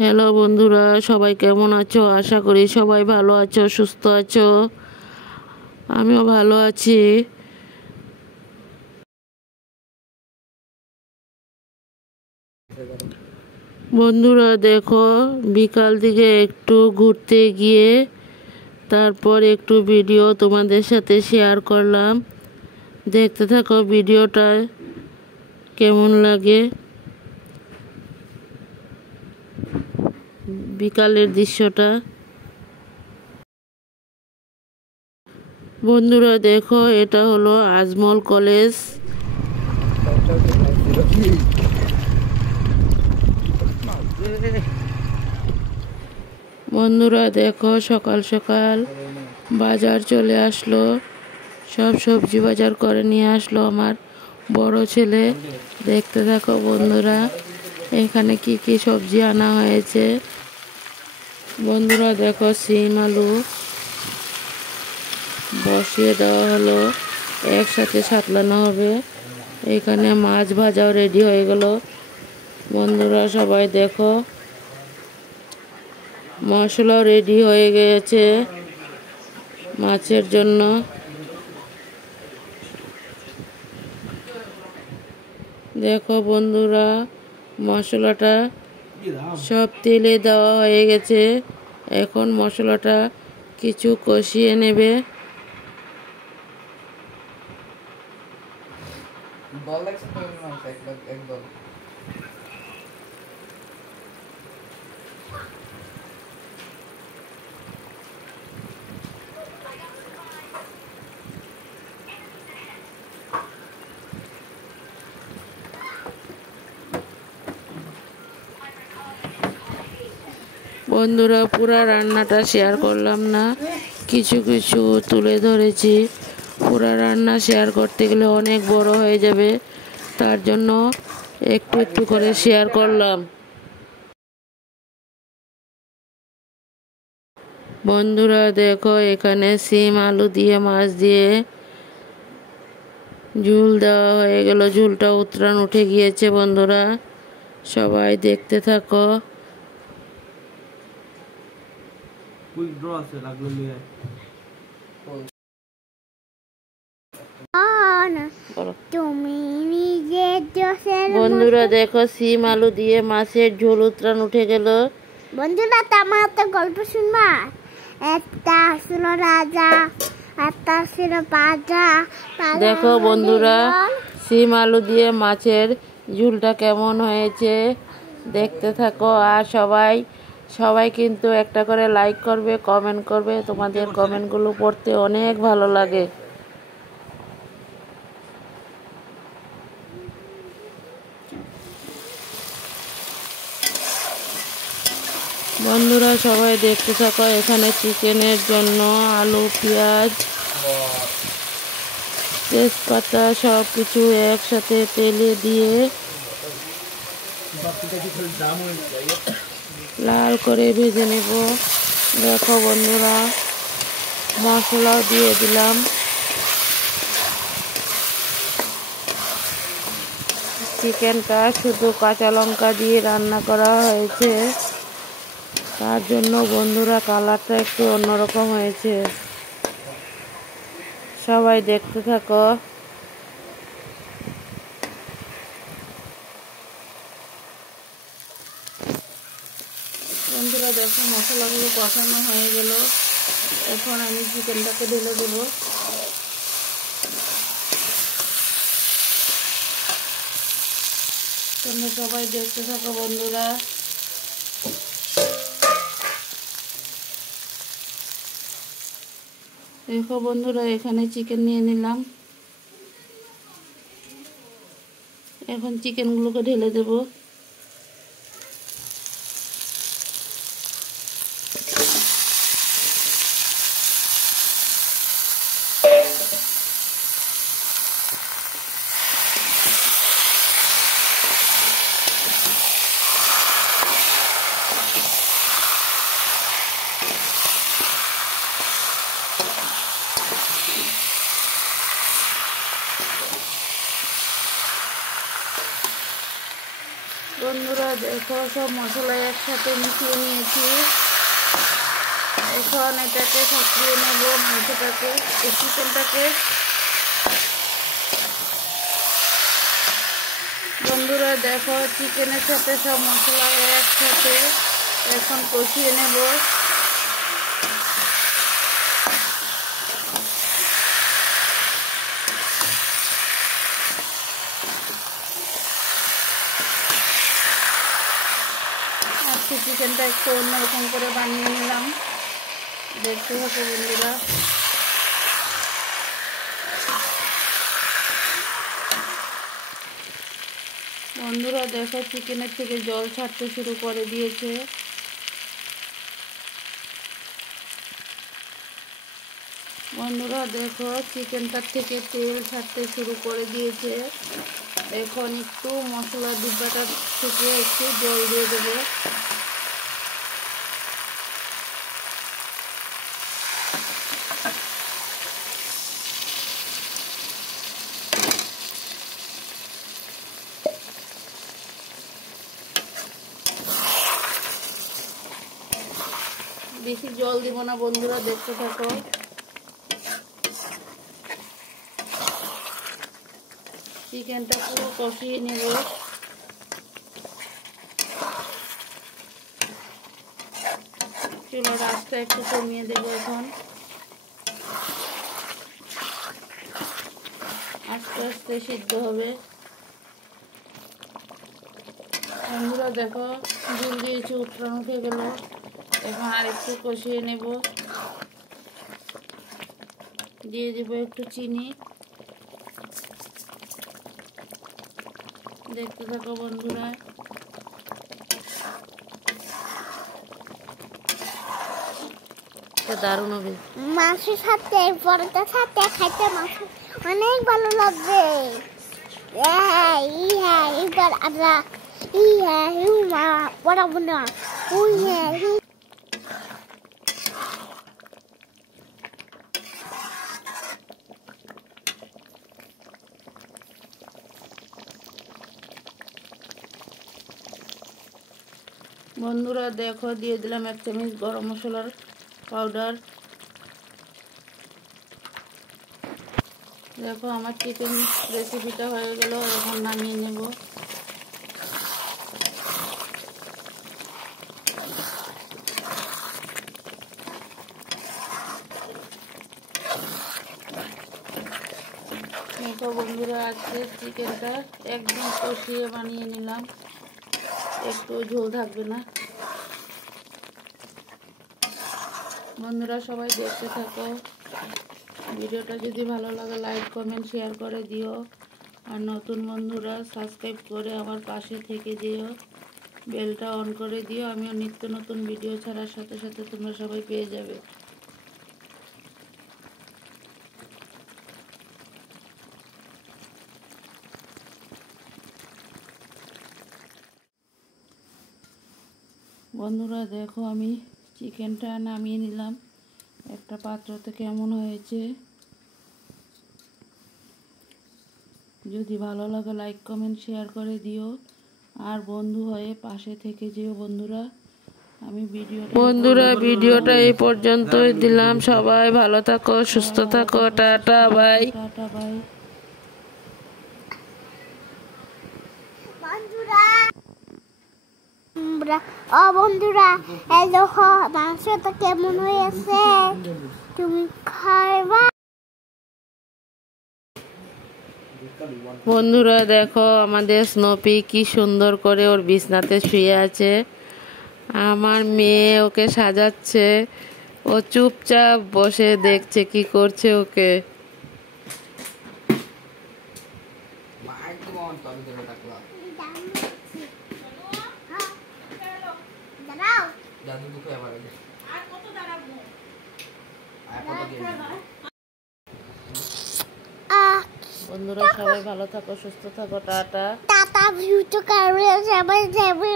Hello বন্ধুরা, সবাই কেমন আছো? আশা করি সবাই ভালো আছো, সুস্থ আছো। আমিও ভালো আছি। বন্ধুরা দেখো, বিকাল দিকে একটু ঘুরতে গিয়ে তারপর একটু ভিডিও তোমাদের সাথে শেয়ার করলাম। দেখতে থাকো ভিডিওটা কেমন লাগে। বিকালের দৃশ্যটা বন্ধুরা দেখো, এটা হলো আজমল কলেজ। বন্ধুরা দেখো, সকাল সকাল বাজার চলে আসলো। সব সবজি বাজার করে নিয়ে আসলো আমার বড় ছেলে। দেখতে থাকো বন্ধুরা, এখানে কি কি সবজি আনা হয়েছে। বন্ধুরা দেখো, সিম আলু বসিয়ে দেওয়া হলো, একসাথে সাতলানো হবে। এখানে মাছ ভাজাও রেডি হয়ে গেল। বন্ধুরা সবাই দেখো, মশলাও রেডি হয়ে গেছে মাছের জন্য। দেখো বন্ধুরা, মশলাটা সব তেলে দেওয়া হয়ে গেছে। এখন মশলাটা কিছু কষিয়ে নেবে। বন্ধুরা পুরা রান্নাটা শেয়ার করলাম না, কিছু কিছু তুলে ধরেছি। পুরা রান্না শেয়ার করতে গেলে অনেক বড় হয়ে যাবে, তার জন্য একটু একটু করে শেয়ার করলাম। বন্ধুরা দেখো, এখানে সিম আলু দিয়ে মাছ দিয়ে ঝুল দেওয়া হয়ে গেল। ঝুলটা উতরান উঠে গিয়েছে। বন্ধুরা সবাই দেখতে থাকো। বন্ধুরা দেখো, সিম আলু দিয়ে মাছের ঝোল উতরান উঠে গেল। বন্ধুরা আমার একটা গল্প শুনবা। একটা ছিল রাজা, একটা ছিল পাজা। দেখো বন্ধুরা, সিম আলু দিয়ে মাছের ঝোলটা কেমন হয়েছে দেখতে থাকো। আর সবাই কিন্তু একটা করে লাইক করবে, কমেন্ট করবে। তোমাদের কমেন্টগুলো পড়তে অনেক ভালো লাগে। বন্ধুরা সবাই দেখতে থাকো। এখানে চিকেনের জন্য আলু, পেঁয়াজ, তেজপাতা সব কিছু একসাথে তেলে দিয়ে লাল করে ভেজে নেব। দেখো বন্ধুরা, মশলাও দিয়ে দিলাম। চিকেনটা শুধু কাঁচা লঙ্কা দিয়ে রান্না করা হয়েছে, তার জন্য বন্ধুরা কালারটা একটু অন্যরকম হয়েছে। সবাই দেখতে থাকো। বন্ধুরা দেখো, মশলাগুলো কষানো হয়ে গেল। এখন আমি চিকেনটাকে ঢেলে দেবো। তোমরা সবাই দেখতে থাকো বন্ধুরা। দেখো বন্ধুরা, এখানে চিকেন নিয়ে নিলাম। এখন চিকেনগুলোকে ঢেলে দেবো। বন্ধুরা দেখো সব মশলা একসাথে মিশিয়ে নিয়েছি। এখন এটাকে সাঁতরিয়ে নেব, মাংসটাকে, চিকেনটাকে। বন্ধুরা দেখো চিকেনের সাথে সব মশলা একসাথে এখন কষিয়ে নেব। আজকে চিকেনটা একটু অন্যরকম করে বানিয়ে নিলাম, দেখতে থাকো বন্ধুরা। বন্ধুরা দেখো চিকেনের থেকে জল ছাড়তে শুরু করে দিয়েছে। বন্ধুরা দেখো চিকেনটার থেকে তেল ছাড়তে শুরু করে দিয়েছে। এখন একটু মশলা ডিব্বাটার থেকে একটু জল দিয়ে দেবো। বেশি জল দিব না বন্ধুরা, দেখতে থাকো। চিকেনটা পুরো কষিয়ে নেব। চুলার আঁচটা একটু কমিয়ে দেবো এখন। আস্তে আস্তে সিদ্ধ হবে। বন্ধুরা দেখো ঝুল দিয়েছি, উঠে উঠে গেল। এখন আর একটু কষিয়ে নেব। দিয়ে দেব একটু চিনি। দেখতে থাকো বন্ধুরা। দারুণ হবে। মাংসের সাথে পরোটার সাথে খাইতে মাংস অনেক ভালো লাগবে। এবার আমরা পড়াবো না। বন্ধুরা দেখো দিয়ে দিলাম 1 চামচ গরম মশলার পাউডার। দেখো আমার চিকেন রেসিপিটা হয়ে গেল, এখন নামিয়ে নেব। দেখো বন্ধুরা আজকে চিকেনটা একদম কষিয়ে বানিয়ে নিলাম, একটু ঝোল থাকবে না। বন্ধুরা সবাই দেখতে থাকো। ভিডিওটা যদি ভালো লাগে লাইক কমেন্ট শেয়ার করে দিও। আর নতুন বন্ধুরা সাবস্ক্রাইব করে আমার পাশে থেকে দিও, বেলটা অন করে দিও। আমিও নিত্য নতুন ভিডিও ছাড়ার সাথে সাথে তোমরা সবাই পেয়ে যাবে। বন্ধুরা দেখো আমি চিকেনটা নামিয়ে নিলাম একটা পাত্রতে। কেমন হয়েছে যদি ভালো লাগে লাইক কমেন্ট শেয়ার করে দিও। আর বন্ধু হয়ে পাশে থেকে যেও বন্ধুরা। আমি ভিডিওটা এই পর্যন্তই দিলাম। সবাই ভালো থাকো, সুস্থ থাকো। Tata bye. Tata bye. বন্ধুরা এই দেখো মাংসটা কেমন হয়েছে, তুমি খাইবা। বন্ধুরা দেখো আমাদের স্নোপি কি সুন্দর করে ওর বিছনাতে শুয়ে আছে। আমার মেয়ে ওকে সাজাচ্ছে, ও চুপচাপ বসে দেখছে কি করছে ওকে। বন্ধুরা সবাই ভালো থাকো, সুস্থ থাকো। টাটা। টাটা ভিডিও কারণে সবাই যাবে।